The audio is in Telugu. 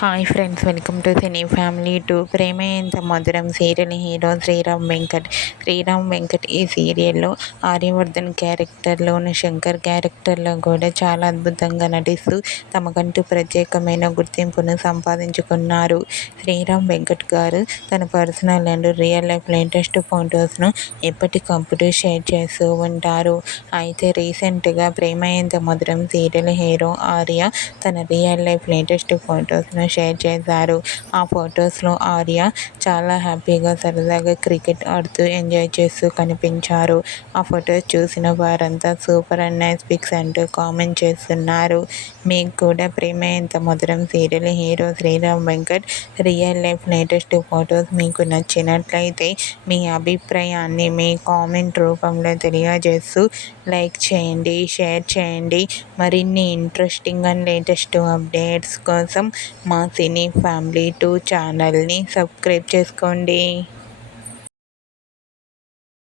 Hi friends, welcome to cine family 2. Prema Entha Madhuram serial hero Sriram Venkat ఈ సీరియల్లో ఆర్యవర్ధన్ క్యారెక్టర్లోను, శంకర్ క్యారెక్టర్లో కూడా చాలా అద్భుతంగా నటిస్తూ తమకంటూ ప్రత్యేకమైన గుర్తింపును సంపాదించుకున్నారు. శ్రీరామ్ వెంకట్ గారు తన personal and real life latest ఫొటోస్ను ఎప్పటికప్పుడు షేర్ చేస్తూ ఉంటారు. అయితే రీసెంట్గా ప్రేమ ఎంత మధురం సీరియల్ హీరో ఆర్య తన రియల్ లైఫ్ లేటెస్ట్ ఫొటోస్ను షేర్ చేశారు. ఆ ఫొటోస్లో ఆర్య చాలా హ్యాపీగా, సరదాగా క్రికెట్ ఆడుతూ ఎంజాయ్ చేస్తూ కనిపించారు. ఆ ఫొటోస్ చూసిన వారంతా సూపర్ అండ్ నైస్ పిక్స్ అంటూ కామెంట్ చేస్తున్నారు. మీకు కూడా Prema Entha Madhuram serial hero Sriram Venkat real life latest photos మీకు నచ్చినట్లయితే మీ అభిప్రాయాన్ని మీ కామెంట్ రూపంలో తెలియజేస్తూ లైక్ చేయండి, షేర్ చేయండి. మరిన్ని ఇంట్రెస్టింగ్ అండ్ లేటెస్ట్ అప్డేట్స్ కోసం మా సినీ ఫ్యామిలీ 2 ఛానల్ని సబ్స్క్రైబ్ చేసుకోండి.